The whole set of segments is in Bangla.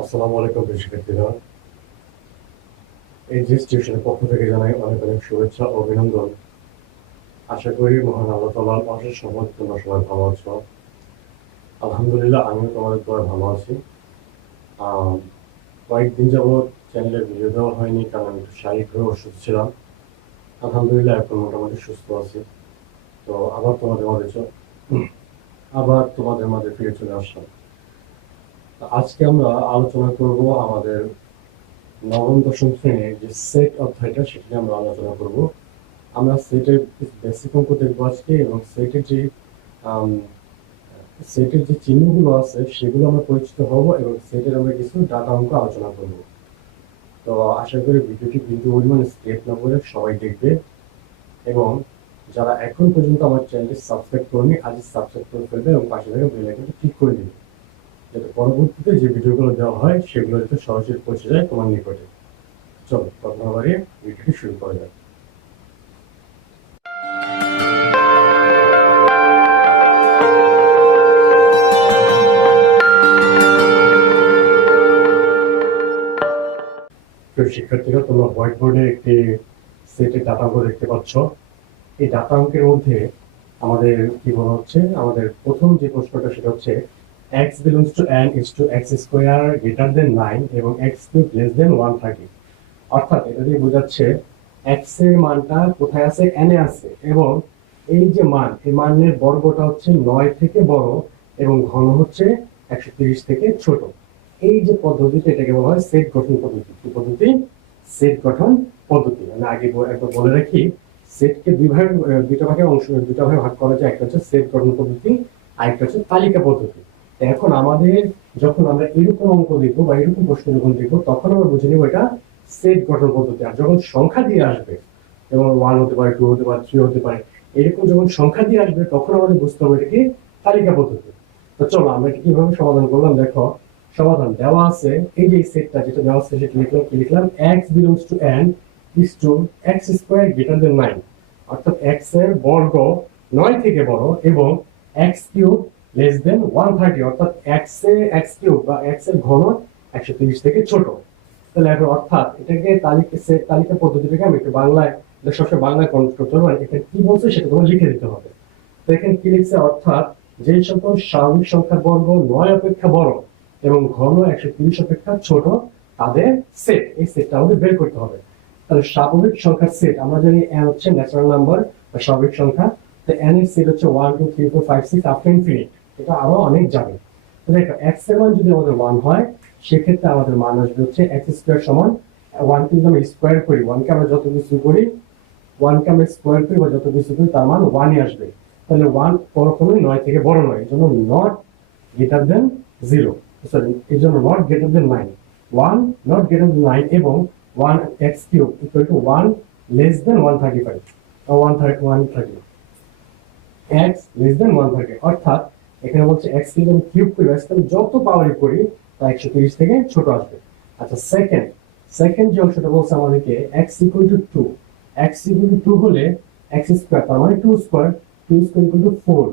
আসসালামু আলাইকুম শিক্ষার্থীরা। এই যে টিউশনের পক্ষ থেকে জানাই অনেক অনেক শুভেচ্ছা ও অভিনন্দন। আশা করি মহান আল্লাহ তাআলার অশেষ রহমতে তোমরা সবাই ভালো আছো। আলহামদুলিল্লাহ, আমিও তোমাদের দোয়ায় ভালো আছি। আহ, কয়েকদিন যাবৎ চ্যানেলে ভিডিও দেওয়া হয়নি, কারণ আমি একটু শারীরিকভাবে অসুস্থ ছিলাম। আলহামদুলিল্লাহ, এখন মোটামুটি সুস্থ আছি। তো আবার তোমাদের মাঝে ফিরে চলে আসলাম। আজকে আমরা আলোচনা করব আমাদের নবম দশম শ্রেণীর যে সেট অধ্যায়টা, সেটা নিয়ে আমরা আলোচনা করব। আমরা সেটের বেসিক অঙ্ক দেখবো আজকে, এবং আম, সেটের যে চিহ্নগুলো আছে সেগুলো আমরা পরিচিত হব, এবং সেটের আমরা কিছু ডাটা অঙ্ক আলোচনা করব। তো আশা করি ভিডিওটি বিন্দু পরিমাণ স্কিপ না করে সবাই দেখবে, এবং যারা এখন পর্যন্ত আমার চ্যানেলটি সাবস্ক্রাইব করেনি আজই সাবস্ক্রাইব করে ফেলবে, এবং পাশে থাকা বেল আইকনটি ক্লিক করে দিবে, যাতে পরবর্তীতে যে ভিডিওগুলো দেওয়া হয় সেগুলো যাতে সরাসরি পৌঁছে যায় তোমার নিকটে। চলো কথা না বাড়িয়ে ভিডিওটি শুরু করা যাক। শিক্ষার্থীরা, তোমরা হোয়াইট বোর্ডে একটি সেটের ডাটা অঙ্ক দেখতে পাচ্ছ। এই ডাটা অঙ্কের মধ্যে আমাদের কি বলা হচ্ছে, আমাদের প্রথম যে প্রশ্নটা সেটা হচ্ছে x belongs to n is to x square greater than 9 এবং x cube less than 130। অর্থাৎ এটা দিয়ে বোঝাচ্ছে x এর মানটা কোথায় আছে, n এ আছে, এবং এই যে মান, এই মানের বর্গটা হচ্ছে 9 থেকে বড় এবং ঘন হচ্ছে 130 থেকে ছোট। এই যে পদ্ধতিটা, এটাকে বলা হয় সেট গঠন পদ্ধতি। কি পদ্ধতি? সেট গঠন পদ্ধতি। আমি আগে একবার বলে রাখি, সেটকে দুইটা ভাগে ভাগ করা যায়। একটা হচ্ছে সেট গঠন পদ্ধতি, আরেকটা হচ্ছে তালিকা পদ্ধতি। এখন আমাদের যখন আমরা এরকম অঙ্ক দেখবো বা এরকম প্রশ্ন যখন দেখবো, তখন আমরা বুঝে নিব এটা সেট গঠন পদ্ধতি। আর যখন সংখ্যা দিয়ে আসবে, যেমন 1 হতে পারে, 2 হতে পারে, 3 হতে পারে, এরকম যখন সংখ্যা দিয়ে আসবে তখন আমাদের বুঝতে হবে এটা কি তালিকা পদ্ধতি। তো চলো আমরা এটা কিভাবে সমাধান করলাম দেখো। সমাধান দেওয়া আছে, এই যে সেটটা যেটা দেওয়া আছে সেটা লিখলাম x belongs to n is to x square greater than 9। অর্থাৎ x এর বর্গ 9 থেকে বড় এবং x কিউব লেস দেন 130। অর্থাৎ x কিউব বা x এর ঘন 130 থেকে ছোট। তাহলে এখন অর্থাৎ এটাকে তালিকা পদ্ধতিটাকে আমি একটু বাংলায়, সবসময় বাংলায় কনভার্ট করতে হবে। এখানে কি বলছে সেটা তোমার লিখে দিতে হবে। তো এখানে কি লিখছে, অর্থাৎ যে সকল স্বাভাবিক সংখ্যার বর্গ 9 অপেক্ষা বড় এবং ঘন 130 অপেক্ষা ছোট, তাদের সেট, এই সেটটা আমাদের বের করতে হবে। তাহলে স্বাভাবিক সংখ্যার সেট আমরা জানি n হচ্ছে ন্যাচারাল নাম্বার বা স্বাভাবিক সংখ্যা। তো n এর সেট হচ্ছে 1 2 3 4 5 6 আপ টু ইনফিনিট। এটা আরো অনেক যাবে। তো দেখো x এর মান যদি আমাদের 1 হয়, সেক্ষেত্রে আমাদের মান আসবে হচ্ছে x স্কয়ার সমান 1 কে আমরা স্কয়ার করি, 1 কে আমরা যত কিছু করি, 1 কে আমরা স্কয়ার করি বা যত কিছু করি, তার মান 1 ই আসবে। তাহলে 1 কখনোই 9 থেকে বড় নয়, এজন্য নট গ্রেটার দেন 0, সরি, এজন্য not greater than 9, 1 not greater than 9, এবং 1x cube equal to 1 less than 135 বা 130, x লেস দেন 130। অর্থাৎ এখানে বলছে x কে যদি কিউব করি, x কে যত পাওয়ারই করি তা 130 থেকে ছোট আসবে। আচ্ছা, সেকেন্ড যে অংশটা বলছে আমাদেরকে x equal to 2, x equal to 2 হলে x স্কয়ার, তার মানে 2 square, 2 square equal to 4,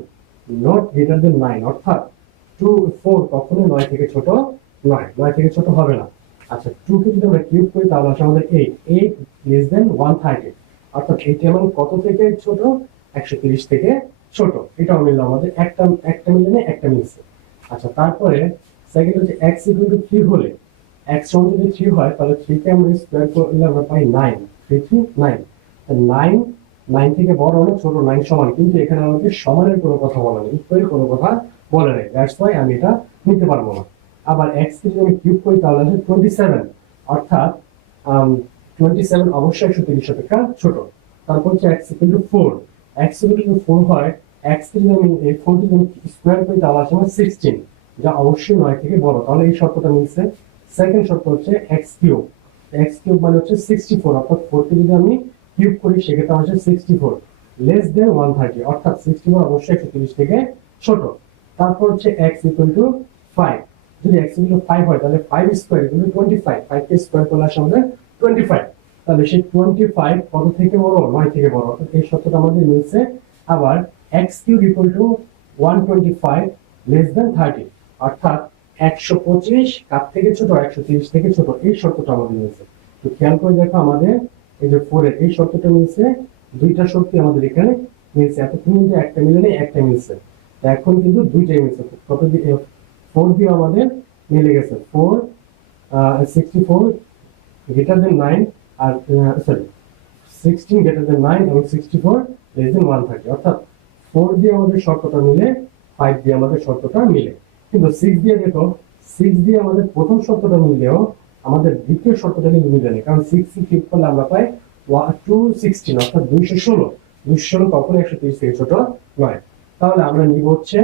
not greater than 9। অর্থাৎ 4 কখনো 9 থেকে ছোট নয়, 9 থেকে ছোট হবে না। আচ্ছা, 2 কে যদি আমরা কিউব করি তাহলে আসে আমাদের 8 লেস দেন 130। অর্থাৎ এইটা আমার কত থেকে ছোট, 130 থেকে ছোট। এটাও মিললো আমাদের, একটা মিলে নেই, একটা মিলছে। আচ্ছা, তারপরে সেকেন্ড হচ্ছে x ইকুয়াল টু 3 হলে, x সমান যদি 3 হয় তাহলে 3 কে আমরা স্কয়ার করলে আমরা পাই 9, 3 3 9। 9 9 থেকে বড় হলে ছোট 9 সমান, কিন্তু এখানে আমাদের সমানের কোনো কথা বলা নেই, ইকুয়াল কোনো কথা বলে নেই, দ্যাটস ওয়াই আমি এটা নিতে পারবো না। আবার x কে যদি আমি কিউব করি তাহলে আসে 27। অর্থাৎ 27 অবশ্যই 130 অপেক্ষা ছোট। তারপর হচ্ছে x equal to 4, x equal to 4 হয়, x কে যদি আমি এই 4 কে যদি স্কয়ার করি তাহলে আসে আমার 16, যা অবশ্যই 9 থেকে বড়। তাহলে এই শর্তটা মিলছে। সেকেন্ড শর্ত হচ্ছে x কিউব, x কিউব মানে হচ্ছে 64। অর্থাৎ 4 কে যদি আমি কিউব করি সেক্ষেত্রে আসে 64 লেস দেন 130। অর্থাৎ 64 অবশ্যই 130 থেকে ছোট। তারপর হচ্ছে x ইকুয়াল টু 5, যদি x ইকুয়াল টু 5 হয় তাহলে 5 square equal to 25, 5 K square করলে আসে আমাদের 25। তাহলে সেই 25 কত থেকে বড়, 9 থেকে বড়। অর্থাৎ এই শর্তটা আমাদের মিলছে। আবার x cube equal to 125 less than 30। অর্থাৎ 125 কার থেকে ছোট, 130 থেকে ছোট, এই শর্তটা আমাদের মিলছে। তো খেয়াল করে দেখো আমাদের এই যে 4 এর এই শর্তটা মিলছে, দুইটা শর্ত আমাদের এখানে মিলছে। এতক্ষণ কিন্তু একটা মিলে নেই, একটা মিলছে। তো এখন কিন্তু দুইটাই মিলছে। কত দিয়ে 4 দিয়ে আমাদের মিলে গেছে। 4 64 গ্রেটার দেন 9 আর সরি 16 গ্রেটার দেন 9 এবং 64 লেস দেন 1 থাকে। অর্থাৎ 4 দিয়ে আমাদের শর্তটা মিলে, 5 দিয়ে আমাদের শর্তটা মিলে। কিন্তু 6 দিয়ে দেখো, 6 দিয়ে আমাদের প্রথম শর্তটা মিললেও আমাদের দ্বিতীয় শর্তটা কিন্তু মিলে নেই, কারণ 6 ফিট করলে আমরা পাই 216 অর্থাৎ 216। 216 কখনো 130 থেকে ছোট নয়। তাহলে আমরা নিব হচ্ছে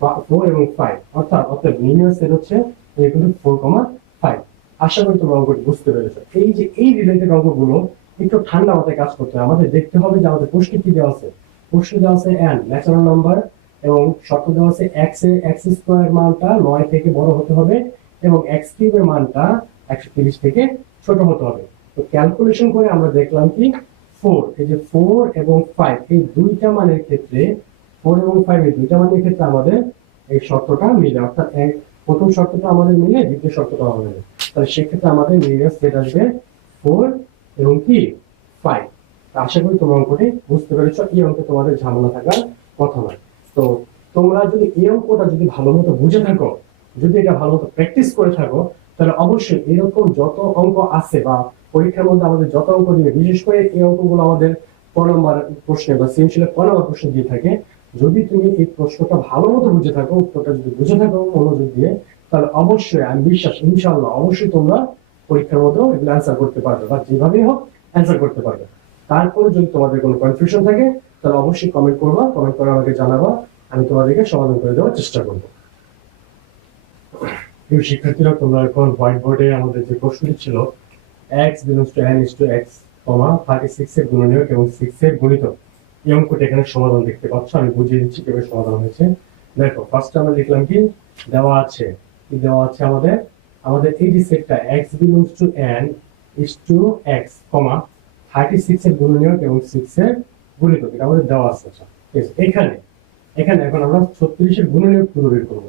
4 এবং 5, অর্থাৎ নির্ণয় সেট হচ্ছে এগুলো 4,5। আশা করি তোমরা অঙ্কটি বুঝতে পেরেছো। এই যে এই রিলেটেড অঙ্কগুলো একটু ঠান্ডা মাথায় কাজ করতে হবে। আমাদের দেখতে হবে যে আমাদের প্রশ্নে কি দেওয়া আছে। প্রশ্নে দেওয়া আছে n ন্যাচারাল নাম্বার এবং শর্ত দেওয়া আছে x স্কয়ার মানটা 9 থেকে বড় হতে হবে এবং x কিউব এর মানটা 130 থেকে ছোট হতে হবে। তো ক্যালকুলেশন করে আমরা দেখলাম কি 4, এই যে 4 এবং 5 এই দুইটা মানের ক্ষেত্রে, 4 এবং 5 এই দুইটা মানের ক্ষেত্রে আমাদের এই শর্তটা মিলে, অর্থাৎ প্রথম শর্তটা আমাদের মিলে, দ্বিতীয় শর্তটা আমাদের মিলে। তাহলে সেক্ষেত্রে আমাদের নিয়ারেস্ট সেট আসবে 4 এবং কি 5। আশা করি তোমরা অঙ্কটি বুঝতে পেরেছো। এই অঙ্কে তোমাদের ঝামেলা থাকার কথা নয়। তো তোমরা যদি এই অঙ্কটা যদি ভালো মতো বুঝে থাকো, যদি এটা ভালো মতো প্র্যাকটিস করে থাকো, তাহলে অবশ্যই এরকম যত অঙ্ক আছে বা পরীক্ষার মধ্যে আমাদের যত অঙ্ক দিবে, বিশেষ করে এই অঙ্কগুলো আমাদের ক নম্বর প্রশ্নে বা সৃজনশীলে ক নম্বর প্রশ্ন দিয়ে থাকে, যদি তুমি এই প্রশ্নটা ভালো মতো বুঝে থাকো, উত্তরটা যদি বুঝে থাকো মনোযোগ দিয়ে, তাহলে অবশ্যই আমি বিশ্বাস, ইনশাআল্লাহ অবশ্যই তোমরা পরীক্ষার মতো এগুলো অ্যান্সার করতে পারবে বা যেভাবেই হোক অ্যান্সার করতে পারবে। তারপরে যদি তোমাদের কোনো কনফিউশন থাকে তাহলে অবশ্যই কমেন্ট করবা, কমেন্ট করে আমাকে জানাবা, আমি তোমাদেরকে সমাধান করে দেওয়ার চেষ্টা করবো। প্রিয় শিক্ষার্থীরা, তোমরা এখন হোয়াইট বোর্ডে আমাদের যে প্রশ্নটি ছিল x belongs to n is to x, 36 এর গুণনীয়ক এবং 6 এর গুণিতক, এই অঙ্কটি এখানে সমাধান দেখতে পাচ্ছ। আমি বুঝিয়ে দিচ্ছি কিভাবে সমাধান হয়েছে। দেখো, ফার্স্ট আমরা লিখলাম কি দেওয়া আছে, আমাদের এই যে সেটটা x belongs to n is to x, 36 এর গুণনীয়ক এবং 6 এর গুণিতক, এটা আমাদের দেওয়া আছে। আচ্ছা ঠিক আছে, এখানে এখন আমরা 36 এর গুণনীয়ক গুলো বের করব।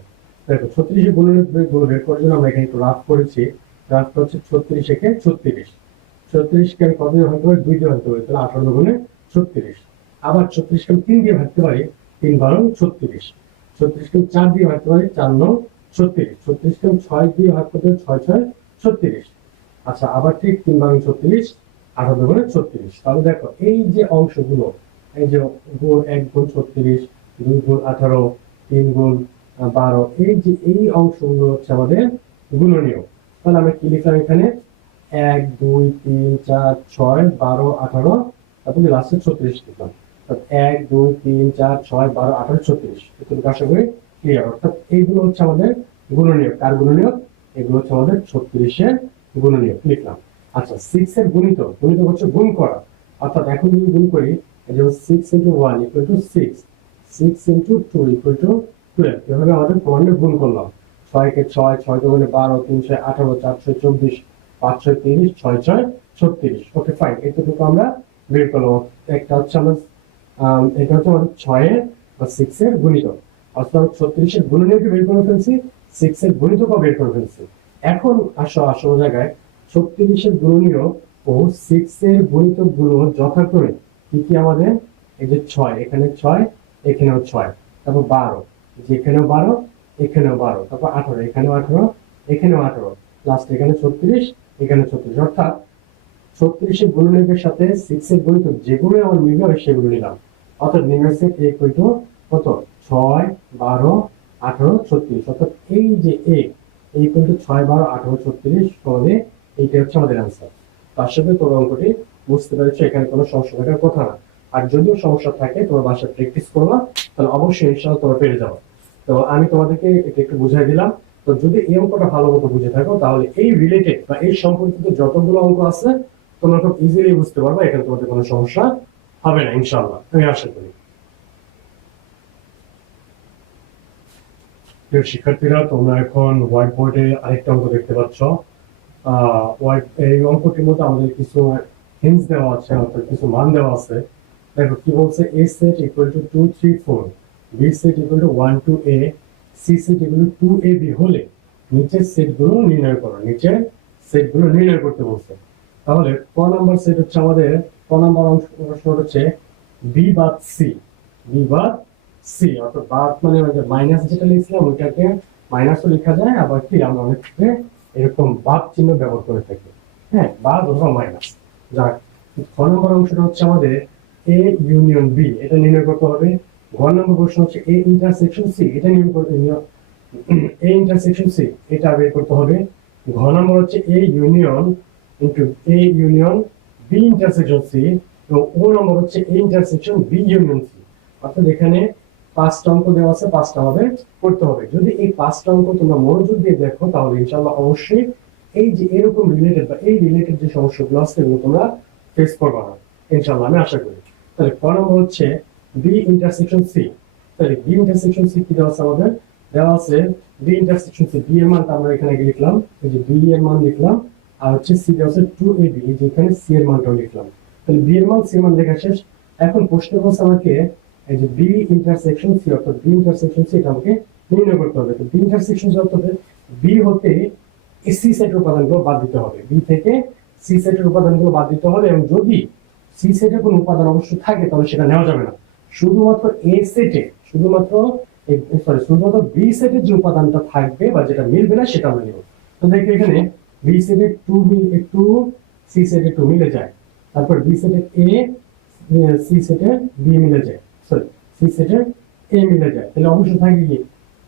দেখো 36 এর গুণনীয়ক গুলো বের করার জন্য আমরা এখানে একটু রাফ করেছি। রাফটা হচ্ছে 36 একে 36, 36 কে আমি কত দিয়ে ভাগ করব, 2 দিয়ে ভাগ করব, তাহলে 18 গুণে 36। আবার 36 কে 3 দিয়ে ভাগতে পারি, 3 12 36। 36 কে 4 দিয়ে ভাগতে পারি, 4 9 36। 36 কে 6 দিয়ে ভাগ করতে 6 6 36। আচ্ছা, আবার ঠিক 3 12 36, 18 গুণে 36। তাহলে দেখো এই যে অংশগুলো, এই যে গুণ 1 গুণ 36, 2 গুণ 18, 3 গুণ 12, এই যে এই অংশগুলো হচ্ছে আমাদের গুণনীয়ক। তাহলে আমরা কি লিখলাম এখানে 1 2 3 4 6 12 18, তারপরে লাস্টে 36 লিখলাম। 1 2 3 4 6 12 18 36। এটুকু আশা করি ক্লিয়ার। অর্থাৎ এইগুলো হচ্ছে আমাদের গুণনীয়ক। কার গুণনীয়ক? এগুলো হচ্ছে আমাদের 36 এর গুণনীয়ক লিখলাম। আচ্ছা, 6 এর গুণিতক হচ্ছে গুণ করা। অর্থাৎ এখন যদি গুণ করি, এই যে 6 * 1 = 6, 6 * 2 = 12, এভাবে আমাদের প্রমাণে গুণ করলাম। 6 কে 6, 6 × 12, 3 × 18, 4 × 24, 5 × 30, 6 × 36। ওকে ফাইন, এতটুকু আমরা বের করলাম। একটা হচ্ছে আমরা এটা হচ্ছে আমাদের 6 এর বা 6 এর গুণিতক। অর্থাৎ 36 এর গুণনীয়ক বের করে ফেলছি, 6 এর গুণিতকও বের করে ফেলছি। এখন আসল জায়গায় 36 এর গুণনীয়ক ও 6 এর গুণিতক গুলো যথাক্রমে কি কি আমাদের, এই যে 6, এখানে 6, এখানেও 6, তারপর 12, যেখানেও 12, এখানেও 12, তারপর 18, এখানেও 18, এখানেও 18, লাস্ট এখানে 36, এখানে 36। অর্থাৎ 36 এর গুণনীয়কের সাথে 6 এর গুণিতক যেগুলো আমার মিলবে আমি সেগুলো নিলাম। অর্থাৎ নির্ণয় সেট a কত 6 12 18 36। অর্থাৎ এই যে a 6 12 18 36 হবে, এইটা হচ্ছে আমাদের অ্যান্সার। তার সাথে তোমরা অঙ্কটি বুঝতে পেরেছো, এখানে কোনো সমস্যা থাকার কথা না। আর যদিও সমস্যা থাকে তোমরা বাসায় প্র্যাকটিস করবা, তাহলে অবশ্যই ইনশাআল্লাহ তোমরা পেরে যাবে। তো আমি তোমাদেরকে এটা একটু বুঝাই দিলাম। তো যদি এই অঙ্কটা ভালো মতো বুঝে থাকো, তাহলে এই রিলেটেড বা এই সম্পর্কিত যতগুলো অঙ্ক আছে তোমরা খুব ইজিলি বুঝতে পারবে, এখানে তোমাদের কোনো সমস্যা হবে না ইনশাআল্লাহ, আমি আশা করি। প্রিয় শিক্ষার্থীরা, তোমরা এখন হোয়াইট বোর্ডে আরেকটা অঙ্ক দেখতে পাচ্ছ। এই অঙ্কটির মধ্যে আমাদের কিছু হিন্টস দেওয়া আছে, অর্থাৎ কিছু মান দেওয়া আছে। দেখো কি বলছে, a set = 2 3 4, b set = 1 to a, c C set এগুলো 2ab হলে নিচের সেটগুলো নির্ণয় করো, নিচের সেটগুলো নির্ণয় করতে বলছে। তাহলে ক নাম্বার সেট হচ্ছে আমাদের, ক নাম্বার অংশ হচ্ছে বি বাদ সি, বি বাদ সি, অর্থাৎ বাদ মানে মাইনাস যেটা লিখছিলাম ওইটাকে মাইনাসও লেখা যায়, আবার কি আমরা অনেক ক্ষেত্রে এরকম বাদ চিহ্ন ব্যবহার করে থাকি, হ্যাঁ, বাদ অথবা মাইনাস। যাক, খ নম্বর অংশটা হচ্ছে আমাদের এ ইউনিয়ন বি, এটা নির্ণয় করতে হবে। ঘ নম্বর প্রশ্ন হচ্ছে এ ইন্টারসেকশন সি, এটা নির্ণয় করতে এ ইন্টারসেকশন সি এটা বের করতে হবে। ঘ নম্বর হচ্ছে A union into A union B intersection C, এবং ও নম্বর হচ্ছে A intersection B union C. অর্থাৎ এখানে 5টা অঙ্ক দেওয়া আছে, 5টা আমাদের করতে হবে। যদি এই 5টা অঙ্ক তোমরা মনোযোগ দিয়ে দেখো তাহলে ইনশাআল্লাহ অবশ্যই এই যে এরকম রিলেটেড বা এই রিলেটেড যে সমস্যাগুলো আছে এগুলো তোমরা ফেস করবে না ইনশাআল্লাহ, আমি আশা করি। তাহলে ক নম্বর হচ্ছে বি ইন্টারসেকশন সি। তাহলে বি ইন্টারসেকশন সি কি দেওয়া আছে আমাদের? দেওয়া আছে বি ইন্টারসেকশন সি, বি এর মানটা আমরা এখানে লিখলাম, এই যে বি এর মান লিখলাম, আর হচ্ছে সি দেওয়া আছে 2ab, এই যে এখানে সি এর মানটাও লিখলাম। তাহলে বি এর মান সি এর মান লেখা শেষ। এখন প্রশ্ন বলছে আমাকে এই যে বি ইন্টারসেকশন সি, অর্থাৎ বি ইন্টারসেকশন সি এটা আমাকে নির্ণয় করতে হবে। তো বি ইন্টারসেকশন সি অর্থাৎ বি হতে সি সেটের উপাদানগুলো বাদ দিতে হবে, বি থেকে সি সেটের উপাদানগুলো বাদ দিতে হবে, এবং যদি সি সেটের কোনো উপাদান অবশ্যই থাকে তাহলে সেটা নেওয়া যাবে না। শুধুমাত্র এ সেটে, শুধুমাত্র বি সেটের যে উপাদানটা থাকবে বা যেটা মিলবে না সেটা আমরা নেব। তো দেখো এখানে বি সেটে 2 সি সেটে 2 মিলে যায়, তারপর বি সেটে এ সি সেটে বি মিলে যায়, সরি সি সেটে এ মিলে যায়, তাহলে অবশ্যই থাকে কি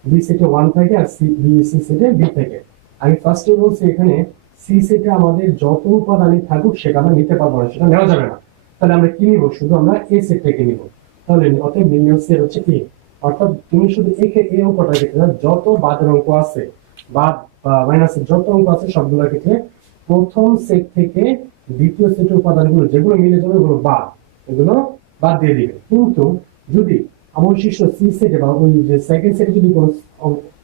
বি সেটে 1 থাকে আর সি সেটে বি থাকে। আমি ফার্স্টে বলছি এখানে সি সেটে আমাদের যত উপাদানই থাকুক সেটা আমরা নিতে পারবো না, সেটা নেওয়া যাবে না। তাহলে আমরা কি নিব? শুধু আমরা এ সেট থেকে নিব। তাহলে অতএব নির্ণয় সেট হচ্ছে এ, অর্থাৎ তুমি শুধু একে এ অঙ্কটা দেখে না, যত বাদের অঙ্ক আছে, বাদ বা মাইনাসের যত অঙ্ক আছে সবগুলোর ক্ষেত্রে প্রথম সেট থেকে দ্বিতীয় সেটের উপাদানগুলো যেগুলো মিলে যাবে ওগুলো বাদ, এগুলো বাদ দিয়ে দিবে। কিন্তু যদি অবশিষ্ট সি সেটে বা ওই যে সেকেন্ড সেটে যদি কোনো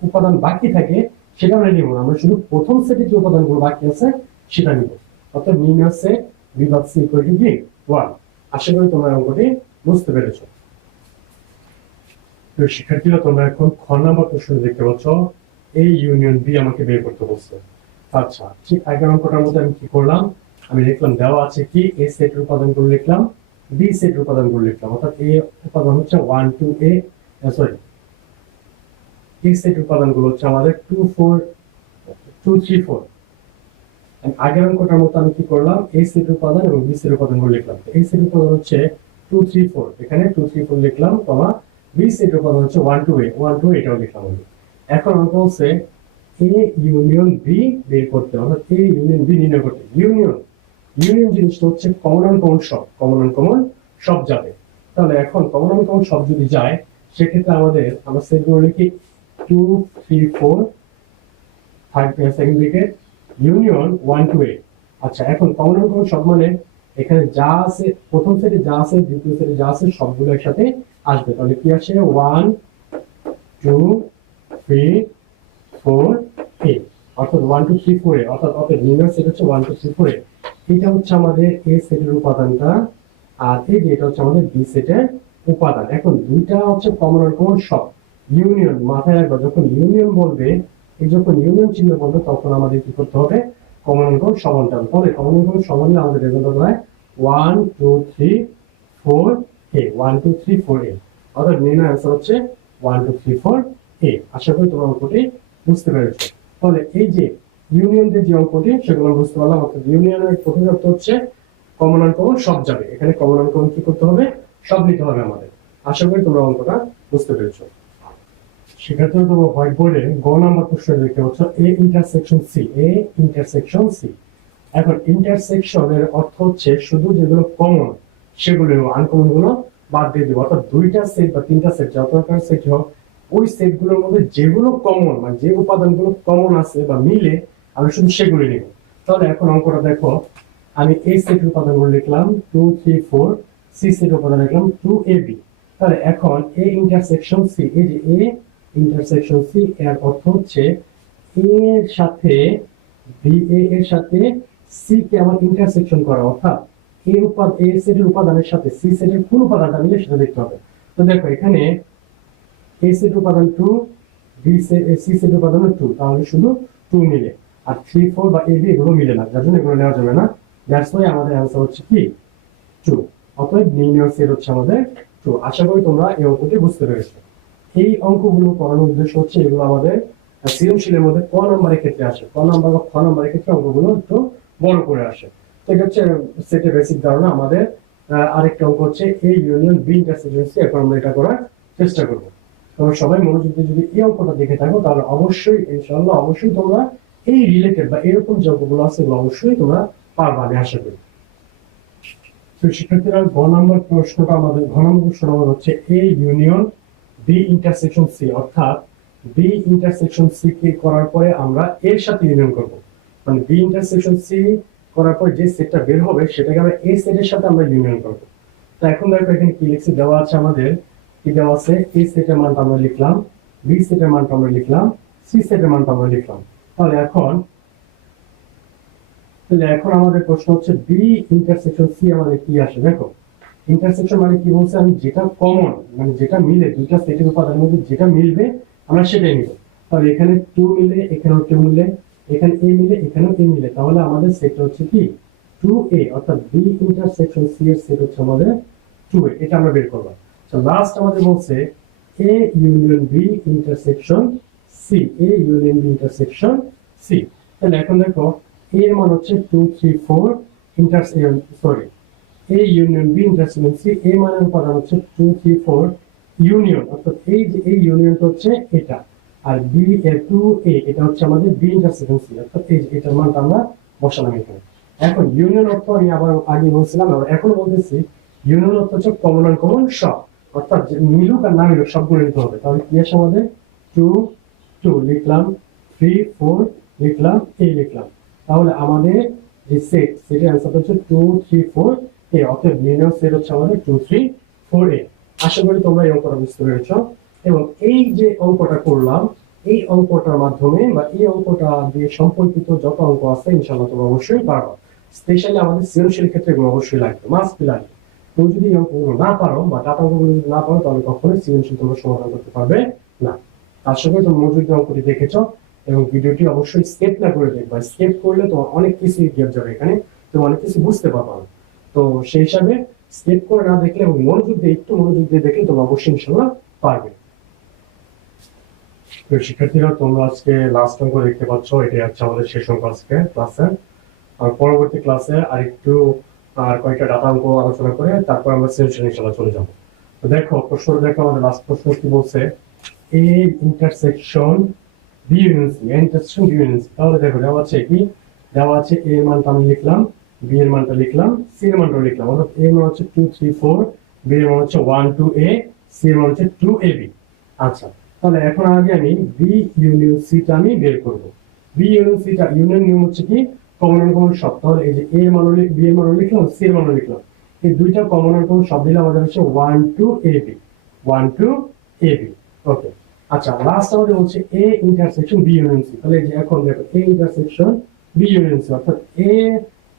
উপাদান বাকি থাকে সেটা আমরা নিব না, আমরা শুধু প্রথম সেটে যে উপাদানগুলো বাকি আছে সেটা নিব। অর্থাৎ নির্ণয় সেট বি বাদ সি ইকুয়াল টু বি 1। আশা করি তোমরা অঙ্কটি বুঝতে পেরেছো। তো শিক্ষার্থীরা তোমরা এখন খ নম্বর প্রশ্ন দেখতে পাচ্ছ, এ ইউনিয়ন বি আমাকে বের করতে বলছে। আচ্ছা, ঠিক আগের অঙ্কটার মধ্যে আমি কি করলাম, আমি লিখলাম দেওয়া আছে কি এ সেটের উপাদানগুলো লিখলাম, বি সেটের উপাদানগুলো লিখলাম, অর্থাৎ এ উপাদান হচ্ছে 1 2 এ সরি এ সেটের উপাদানগুলো হচ্ছে আমাদের 2 4 2 3 4। আগের অঙ্কটার মতো আমি কি করলাম, এ সেটের উপাদান এবং বি সেটের উপাদানগুলো লিখলাম। এ সেটের উপাদান হচ্ছে 2 3 4, এখানে 2 3 4 লিখলাম, কমা বি সেটের উপাদান হচ্ছে 1 2 এ 1 2 এটাও লিখলাম। এখন অঙ্ক হচ্ছে এ ইউনিয়ন বি বের করতে, অর্থাৎ এ ইউনিয়ন বি নির্ণয় করতে। ইউনিয়ন জিনিসটা হচ্ছে কমন আনকমন সব, কমন আনকমন সব যাবে। তাহলে এখন কমন আনকমন সব যদি যায় সেক্ষেত্রে আমরা সেটগুলো লিখি 2 3 4 থাকবে সেকেন্ড দিকে ইউনিয়ন 1 2 8। আচ্ছা, এখন কমন আনকমন সব মানে এখানে যা আছে প্রথম সেটে যা আছে দ্বিতীয় সেটে যা আছে সবগুলো একসাথে আসবে। তাহলে কি আসে 1 2 3 4 8, অর্থাৎ 1 2 3 4 অর্থাৎ নির্ণয় সেট হচ্ছে 1 2 3 4। এটা হচ্ছে আমাদের এ সেটের উপাদানটা, আর এই যে এটা হচ্ছে আমাদের বি সেটের উপাদান। এখন দুইটা হচ্ছে কমন আনকমন সব। ইউনিয়ন মাথায় রাখবা, যখন ইউনিয়ন বলবে, যখন ইউনিয়ন চিহ্ন বলবে তখন আমাদের কি করতে হবে, কমন আনকমন সমানটা। তাহলে কমন আনকমন সমান আমাদের রেজাল্ট হবে 1 2 3 4 এ 1 2 3 4 এ, অর্থাৎ নির্ণয় आंसर হচ্ছে 1 2 3 4 এ। আশা করি তোমরা অঙ্কটি বুঝতে পেরেছো। তাহলে এই যে ইউনিয়নের যে অঙ্কটি সেগুলো বুঝতে পারলাম। অর্থাৎ ইউনিয়নের প্রথম শর্ত হচ্ছে কমন আনকমন সব যাবে, এখানে কমন আনকমন কি করতে হবে, সব নিতে হবে আমাদের। আশা করি তোমরা অঙ্কটা বুঝতে পেরেছো। সেক্ষেত্রে তোমরা হোয়াইট বোর্ডে গ নাম্বার প্রশ্ন দেখতে পাচ্ছ A intersection C, A intersection C. এখন ইন্টারসেকশনের অর্থ হচ্ছে শুধু যেগুলো কমন সেগুলো আনকমন গুলো বাদ দিয়ে দেবো। অর্থাৎ দুইটা সেট বা তিনটা সেট যত প্রকার সেট হোক ওই সেটগুলোর মধ্যে যেগুলো কমন মানে যে উপাদানগুলো কমন আছে বা মিলে আমি শুধু সেগুলো নিব। তাহলে এখন অঙ্কটা দেখো, আমি এই সেটের উপাদানগুলো লিখলাম 2 3 4, সি সেটের উপাদান লিখলাম 2ab। তাহলে এখন এ ইন্টারসেকশন সি, এই যে এ ইন্টারসেকশন সি এর অর্থ হচ্ছে এ এর সাথে বি এর সাথে সি কে আমার ইন্টারসেকশন করা, অর্থাৎ এ সেটের উপাদানের সাথে সি সেটের কোন উপাদানটা মিলে সেটা দেখতে হবে। তো দেখো এখানে এ সেটের উপাদান 2, বি সি সেট উপাদান 2, তাহলে শুধু 2 মিলে, আর 3 4 বা এ বি এগুলো মিলে না, যার জন্য এগুলো নেওয়া যাবে না। দ্যাটস ওয়াই আমাদের অ্যান্সার হচ্ছে কি 2। অতএব নির্ণয় সেট হচ্ছে আমাদের 2। আশা করি তোমরা এই অঙ্কটি বুঝতে পেরেছো। এই অঙ্কগুলো করানোর উদ্দেশ্য হচ্ছে এগুলো আমাদের সৃজনশীলের মধ্যে ক নম্বরের ক্ষেত্রে আসে, ক নম্বর বা খ নম্বরের ক্ষেত্রে অঙ্কগুলো একটু বড় করে আসে। তো এটা হচ্ছে সেটের বেসিক ধারণা। আমাদের আরেকটা অঙ্ক হচ্ছে A union B intersection C. এখন আমরা এটা করার চেষ্টা করব। তোমরা সবাই মনোযোগ দিয়ে যদি এই অঙ্কটা দেখে থাকো তাহলে অবশ্যই ইনশাআল্লাহ অবশ্যই তোমরা এই রিলেটেড বা এরকম যে অঙ্কগুলো আছে এগুলো অবশ্যই তোমরা পারবা, আমি আশা করি। তো শিক্ষার্থীরা ঘ নম্বর প্রশ্নটা আমাদের হচ্ছে A union B intersection C, অর্থাৎ বি ইন্টারসেকশন সি কে করার পরে আমরা এর সাথে ইউনিয়ন করব। মানে বি ইন্টারসেকশন সি করার পর যে সেটটা বের হবে সেটাকে আমরা এই সেটের সাথে আমরা ইউনিয়ন করব। তো এখন দেখো এখানে কি লিখছি, দেওয়া আছে আমাদের, কি দেওয়া আছে, এ সেটের মানটা আমরা লিখলাম, বি সেটের মানটা আমরা লিখলাম, সি সেটের মানটা আমরা লিখলাম। তাহলে এখন আমাদের প্রশ্ন হচ্ছে বি ইন্টারসেকশন সি আমাদের কি আসে। দেখো ইন্টারসেকশন মানে কি বলছে, আমি যেটা কমন মানে যেটা মিলে দুইটা সেটের উপাদানের মধ্যে যেটা মিলবে আমরা সেটাই নিব। তাহলে এখানে 2 মিলে, এখানেও 2 মিলে, এখানে এ মিলে, এখানেও এ মিলে, তাহলে আমাদের সেট হচ্ছে কি 2a, অর্থাৎ বি ইন্টারসেকশন সি এর সেট হচ্ছে আমাদের 2a। এটা আমরা বের করব। তো লাস্ট আমাদের বলছে A union B intersection C, A union B intersection C. তাহলে এখন দেখো এর মান হচ্ছে 2 3 4 A union B intersection C, এ মানের উপাদান হচ্ছে 2 3 4 ইউনিয়ন, অর্থাৎ এই যে এই ইউনিয়নটা হচ্ছে এটা, আর বি এ 2a এটা হচ্ছে আমাদের বি ইন্টারসেকশন সি, অর্থাৎ এই এটার মানটা আমরা বসালাম এখানে। এখন ইউনিয়ন অর্থ আমি আবার আগে বলছিলাম, আবার এখনো বলতেছি, ইউনিয়ন অর্থ হচ্ছে কমন আর কমন সব, অর্থাৎ যে মিলুক আর না মিলুক সবগুলো নিতে হবে। তাহলে কি আসে আমাদের 2 2 লিখলাম, 3 4 লিখলাম, a লিখলাম। তাহলে আমাদের যে সেটের অ্যান্সার হচ্ছে 2 3 4 a, অতএব নির্ণয় সেট হচ্ছে আমাদের 2 3 4 a। আশা করি তোমরা এই অঙ্কটা বুঝতে পেরেছো। এবং এই যে অঙ্কটা করলাম, এই অঙ্কটার মাধ্যমে বা এই অঙ্কটা দিয়ে সম্পর্কিত যত অঙ্ক আছে ইনশাআল্লাহ তোমরা অবশ্যই পারবা। স্পেশালি আমাদের সৃজনশীল ক্ষেত্রে এগুলো অবশ্যই লাগবে, মাস্ট বি লাগবে। তুমি যদি এই অঙ্কগুলো না পারো বা ডাটা অঙ্কগুলো যদি না পারো তাহলে কখনোই সৃজনশীল তোমরা সমাধান করতে পারবে না। আশা করি তোমরা মনোযোগ দিয়ে অঙ্কটি দেখেছো এবং ভিডিওটি অবশ্যই স্কিপ না করে দেখবা। স্কিপ করলে তোমার অনেক কিছু গ্যাপ যাবে, এখানে তুমি অনেক কিছু বুঝতে পারবা না। তো সেই হিসাবে স্কিপ করে না দেখলে এবং একটু মনোযোগ দিয়ে দেখলে তোমরা অবশ্যই ইনশাআল্লাহ পারবে। তো শিক্ষার্থীরা তোমরা আজকে লাস্ট অঙ্ক দেখতে পাচ্ছ, এটাই হচ্ছে আমাদের শেষ অঙ্ক আজকে ক্লাসে। আর পরবর্তী ক্লাসে আর কয়েকটা ডাটা অঙ্ক আলোচনা করে তারপর আমরা সৃজনশীল ইনশাআল্লাহ চলে যাব। তো দেখো প্রশ্নটা দেখো, আমাদের লাস্ট প্রশ্ন কি বলছে, A intersection B union C, intersection B union C. তাহলে দেখো দেওয়া আছে কি, দেওয়া আছে এ এর মানটা আমি লিখলাম, বি এর মানটা লিখলাম, সি এর মানটা লিখলাম। অর্থাৎ এ এর মান হচ্ছে 2 3 4, বি এর মান হচ্ছে 1 2 a, সি এর মান হচ্ছে 2 ab। আচ্ছা, তাহলে এখন আগে আমি বি ইউনিয়ন সি টা আমি বের করব। বি ইউনিয়ন সি টা, ইউনিয়ন নিয়ম হচ্ছে কি কমন আর কমন সব। তাহলে এই যে এ এর মান বি এর মান লিখলাম, সি এর মান লিখলাম, এই দুইটা কমন আর কমন সব দিলে আমাদের হচ্ছে 1 2 ab, 1 2 ab। ওকে, আচ্ছা লাস্ট আমাদের হচ্ছে A intersection B union C. তাহলে এই যে এখন দেখো A intersection B union C, অর্থাৎ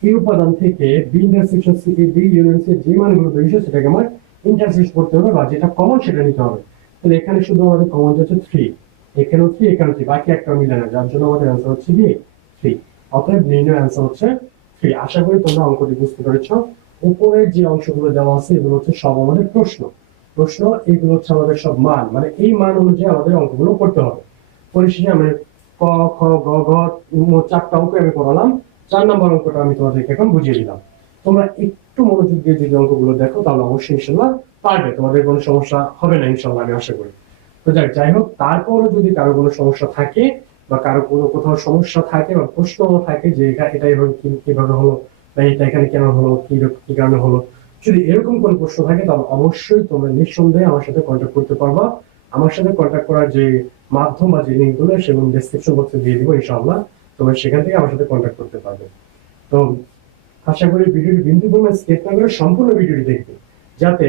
এই উপাদান থেকে বি ইন্টারসেকশন সি, এই বি ইউনিয়ন সি যে মানগুলো বেরিয়েছে সেটাকে আমার ইন্টারসেক্ট করতে হবে বা যেটা কমন সেটা নিতে হবে। তাহলে এখানে শুধু আমাদের কমন হচ্ছে 3, এখানেও 3, এখানেও 3, বাকি একটা মিলে না, যার জন্য আমাদের অ্যান্সার হচ্ছে কি 3। অতএব নির্ণয় অ্যান্সার হচ্ছে 3। আশা করি তোমরা অঙ্কটি বুঝতে পেরেছো। উপরের যে অংশগুলো দেওয়া আছে এগুলো হচ্ছে সব আমাদের প্রশ্ন, এগুলো হচ্ছে আমাদের সব মান, মানে এই মান অনুযায়ী আমাদের অঙ্কগুলো করতে হবে। পরিশেষে আমি ক খ গ ঘ চারটা অঙ্ক আমি করালাম, 4 নম্বর অঙ্কটা আমি তোমাদেরকে এখন বুঝিয়ে দিলাম। তোমরা একটু মনোযোগ দিয়ে যদি অঙ্কগুলো দেখো তাহলে অবশ্যই ইনশাআল্লাহ পারবে, তোমাদের কোনো সমস্যা হবে না ইনশাআল্লাহ, আমি আশা করি। তো যাই হোক, তারপরও যদি কারো কোনো সমস্যা থাকে বা কারো কোনো কোথাও সমস্যা থাকে বা প্রশ্ন থাকে যে এটা এভাবে কিভাবে হলো বা এটা এখানে কেন হলো, কি কারণে হলো, যদি এরকম কোনো প্রশ্ন থাকে তাহলে অবশ্যই তোমরা নিঃসন্দেহে আমার সাথে কন্ট্যাক্ট করতে পারবা। আমার সাথে কন্ট্যাক্ট করার যে মাধ্যম বা যে লিঙ্কগুলো সেগুলো ডেসক্রিপশন বক্সে দিয়ে দিব ইনশাআল্লাহ, তোমরা সেখান থেকে আমার সাথে কন্ট্যাক্ট করতে পারবে। তো আশা করি ভিডিওটি বিন্দু পরিমাণ স্কিপ না করে সম্পূর্ণ ভিডিওটি দেখবে, যাতে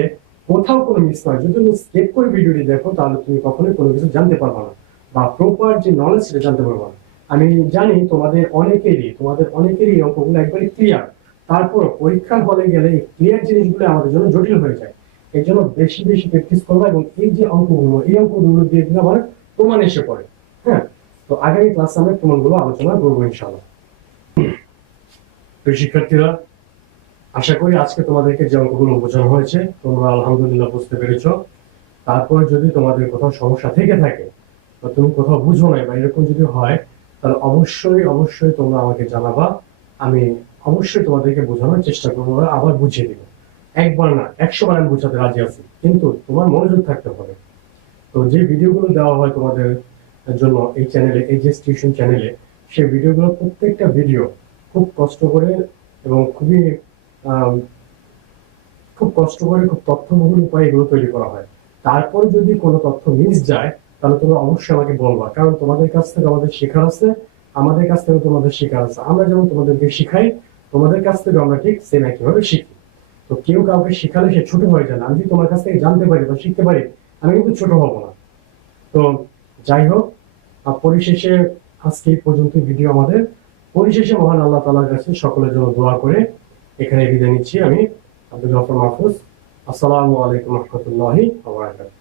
কোথাও কোনো মিস না হয়। যদি তুমি স্কিপ করে ভিডিওটি দেখো তাহলে তুমি কখনোই কোনো কিছু জানতে পারবে না বা প্রপার যে নলেজ সেটা জানতে পারবে না। আমি জানি তোমাদের অনেকেরই অঙ্কগুলো একবারে ক্লিয়ার, তারপর পরীক্ষার হলে গেলে এই ক্লিয়ার জিনিসগুলো আমাদের জন্য জটিল হয়ে যায়। এই জন্য বেশি বেশি প্র্যাকটিস করবো এবং এই অঙ্কগুলো দিয়ে দিলে আমার প্রমাণ এসে পড়ে। হ্যাঁ, তো আগামী ক্লাসে আমরা প্রমাণগুলো আলোচনা করবো ইনশাআল্লাহ। প্রিয় শিক্ষার্থীরা, আশা করি আজকে তোমাদেরকে যে অঙ্কগুলো বোঝানো হয়েছে তোমরা আলহামদুলিল্লাহ বুঝতে পেরেছ। তারপরে যদি তোমাদের কোথাও সমস্যা থেকে থাকে বা তুমি কোথাও বুঝো নাই বা এরকম যদি হয়, তাহলে অবশ্যই অবশ্যই তোমরা আমাকে জানাবা। আমি অবশ্যই তোমাদেরকে বোঝানোর চেষ্টা করবো, আবার বুঝিয়ে দিব। একবার না 100 বার আমি বোঝাতে রাজি আছি, কিন্তু তোমার মনোযোগ থাকতে হবে। তো যে ভিডিওগুলো দেওয়া হয় তোমাদের জন্য এই চ্যানেলে, এই যে টিউশন চ্যানেলে, সেই ভিডিওগুলো প্রত্যেকটা ভিডিও খুব কষ্ট করে এবং আহ, খুব কষ্ট করে খুব তথ্যবহুল উপায়ে এগুলো তৈরি করা হয়। তারপর যদি কোনো তথ্য মিস যায় তাহলে তোমরা অবশ্যই আমাকে বলবা, কারণ তোমাদের কাছ থেকে আমাদের শেখার আছে, আমাদের কাছ থেকে তোমাদের শেখার আছে। আমরা যেমন তোমাদেরকে শিখাই, তোমাদের কাছ থেকে আমরা ঠিক সেম একইভাবে শিখি। তো কেউ কাউকে শিখালে সে ছোট হয়ে যায় না। আমি যদি তোমার কাছ থেকে জানতে পারি বা শিখতে পারি, আমি কিন্তু ছোট হব না। তো যাই হোক, পরিশেষে আজকে এই পর্যন্ত ভিডিও আমাদের। পরিশেষে মহান আল্লাহ তাআলার কাছে সকলের জন্য দোয়া করে এখানে বিদায় নিচ্ছি। আমি আব্দুল গফুর মাহফুজ। আসসালামু আলাইকুম ওয়া রাহমাতুল্লাহি ওয়া বারাকাতুহু।